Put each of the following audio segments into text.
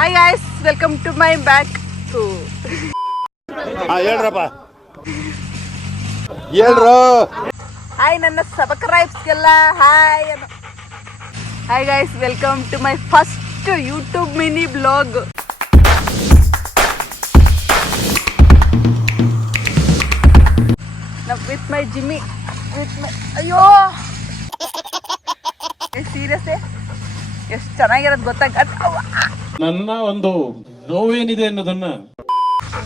Hi guys, welcome to my back. ಹೇಳ್ರಪ್ಪ ಹೇಳ್ರು. Hi ನನ್ನ ಸಬ್ಸ್ಕ್ರೈಬ್ಸ್ಗೆಲ್ಲ hi. Hi guys, welcome to my first YouTube mini blog. With my Jimmy, with my ಅಯ್ಯೋ serious ಎಷ್ಟು ಚೆನ್ನಾಗಿರೋದು ಗೊತ್ತಾಗ. ನನ್ನ ಒಂದು ನೋವೇನಿದೆ ಅನ್ನೋದನ್ನ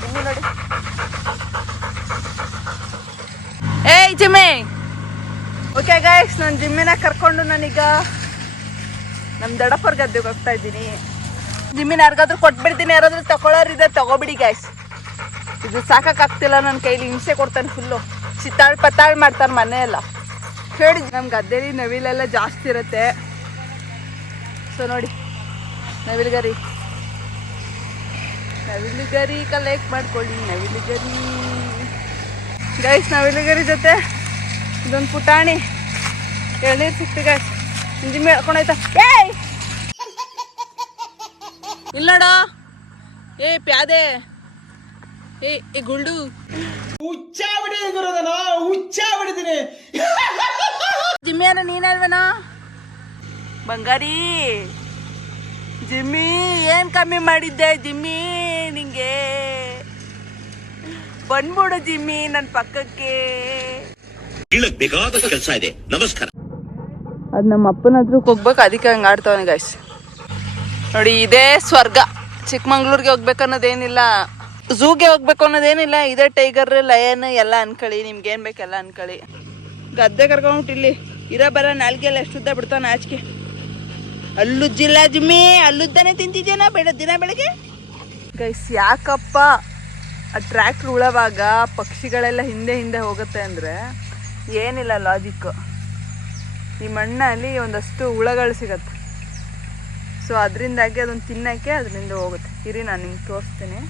ಜಿಮ್ಮಿ ನೋಡಿ. ಏಯ್ ಜಿಮ್ಮಿ. ಓಕೆ ಗೈಸ್, ನಾನು ಜಿಮ್ಮಿನ ಕರ್ಕೊಂಡು ನಾನೀಗ ನಮ್ಮ ದಡಪ್ಪರ್ ಗದ್ದೆಗೆ ಹೋಗ್ತಾ ಇದ್ದೀನಿ. ಜಿಮ್ಮಿನ ಯಾರಿಗಾದ್ರೂ ಕೊಟ್ಬಿಡ್ತೀನಿ, ಯಾರಾದ್ರೂ ತಗೊಳ್ಳೋರಿದೆ ತಗೋಬಿಡಿ ಗೈಸ್. ಇದು ಸಾಕಾಗ್ತಿಲ್ಲ, ನನ್ನ ಕೈಲಿ ಹಿಂಸೆ ಕೊಡ್ತಾನೆ ಫುಲ್ಲು. ಚಿತ್ತಾಳ್ ಪತ್ತಾಳ್ ಮಾಡ್ತಾನೆ ಮನೆಯೆಲ್ಲ. ಹೇಳಿ, ನಮ್ಮ ಗದ್ದೆಲಿ ನವಿಲೆಲ್ಲ ಜಾಸ್ತಿ ಇರುತ್ತೆ. ಸೊ ನೋಡಿ, ನವಿಲುಗರಿ ಕಲೆಕ್ಟ್ ಮಾಡ್ಕೊಳ್ಳಿ. ನವಿಲುಗರಿ ಗೈಸ್, ನವಿಲುಗರಿ ಜೊತೆ ಇದೊಂದು ಪುಟಾಣಿ ಎಳ್ನೀರು ಸಿಕ್ತು ಗೈಸ್. ಜಿಮ್ಮಿ ಹೇಳ್ಕೊಂಡಾಯ್ತಾ? ಏಯ್ ಇಲ್ಲ ನೋಡ, ಏ ಪ್ಯಾದೆ, ಏ ಗುಲ್ಡು, ಹುಚ್ಚ ಬಿಡಿದೀನಿ. ಜಿಮ್ಮಿ ಅನ್ನ ನೀನಲ್ವೇನೋ ಬಂಗಾರಿ. ಜಿಮ್ಮಿ ಏನ್ ಕಮ್ಮಿ ಮಾಡಿದ್ದೆ ಜಿಮ್ಮಿ ನಿಂಗೆ? ಬಂದ್ಬಿಡು ಜಿಮ್ಮಿ ನನ್ನ ಪಕ್ಕಕ್ಕೆ. ಬೇಕಾದ ಕೆಲಸ ಇದೆ. ನಮಸ್ಕಾರ. ಅದು ನಮ್ಮ ಅಪ್ಪನ ಹತ್ರಕ್ಕೆ ಹೋಗ್ಬೇಕು, ಅದಕ್ಕೆ ಹಂಗೆ ಆಡ್ತಾವನೆ ಗಾಯ್ಸ್. ನೋಡಿ, ಇದೇ ಸ್ವರ್ಗ. ಚಿಕ್ಕಮಂಗ್ಳೂರ್ಗೆ ಹೋಗ್ಬೇಕನ್ನೋದೇನಿಲ್ಲ, ಝೂಗೆ ಹೋಗ್ಬೇಕು ಅನ್ನೋದೇನಿಲ್ಲ. ಇದೇ ಟೈಗರ್, ಲಯನ್ ಎಲ್ಲ ಅನ್ಕೊಳ್ಳಿ. ನಿಮ್ಗೆ ಏನು ಬೇಕೆಲ್ಲ ಅನ್ಕೊಳ್ಳಿ. ಗದ್ದೆ ಕರ್ಕೊಂಬಿಟ್ಟು ಇಲ್ಲಿ ಇರೋ ಬರ ನಾಲ್ಗೆಲ್ಲ ಎಷ್ಟು ಉದ್ದ ಬಿಡ್ತಾನೆ ಆಚೆಗೆ. ಅಲ್ಲುಜ್ಜಿಲ್ಲ ಜಿಮ್ಮಿ, ಅಲ್ಲುದ್ದಾನೆ ತಿಂತಿದ್ಯಾನ ದಿನ ಬೆಳಗ್ಗೆ. ಗೈಸ್, ಯಾಕಪ್ಪ ಆ ಟ್ರ್ಯಾಕ್ಟ್ರ್ ಉಳವಾಗ ಪಕ್ಷಿಗಳೆಲ್ಲ ಹಿಂದೆ ಹಿಂದೆ ಹೋಗುತ್ತೆ ಅಂದರೆ ಏನಿಲ್ಲ ಲಾಜಿಕ್. ಈ ಮಣ್ಣಲ್ಲಿ ಒಂದಷ್ಟು ಹುಳಗಳು ಸಿಗತ್ತೆ. ಸೊ ಅದರಿಂದಾಗಿ ಅದನ್ನು ತಿನ್ನೋಕ್ಕೆ ಅದರಿಂದ ಹೋಗುತ್ತೆ. ಇರಿ, ನಾನು ನಿಮ್ಗೆ ತೋರಿಸ್ತೀನಿ.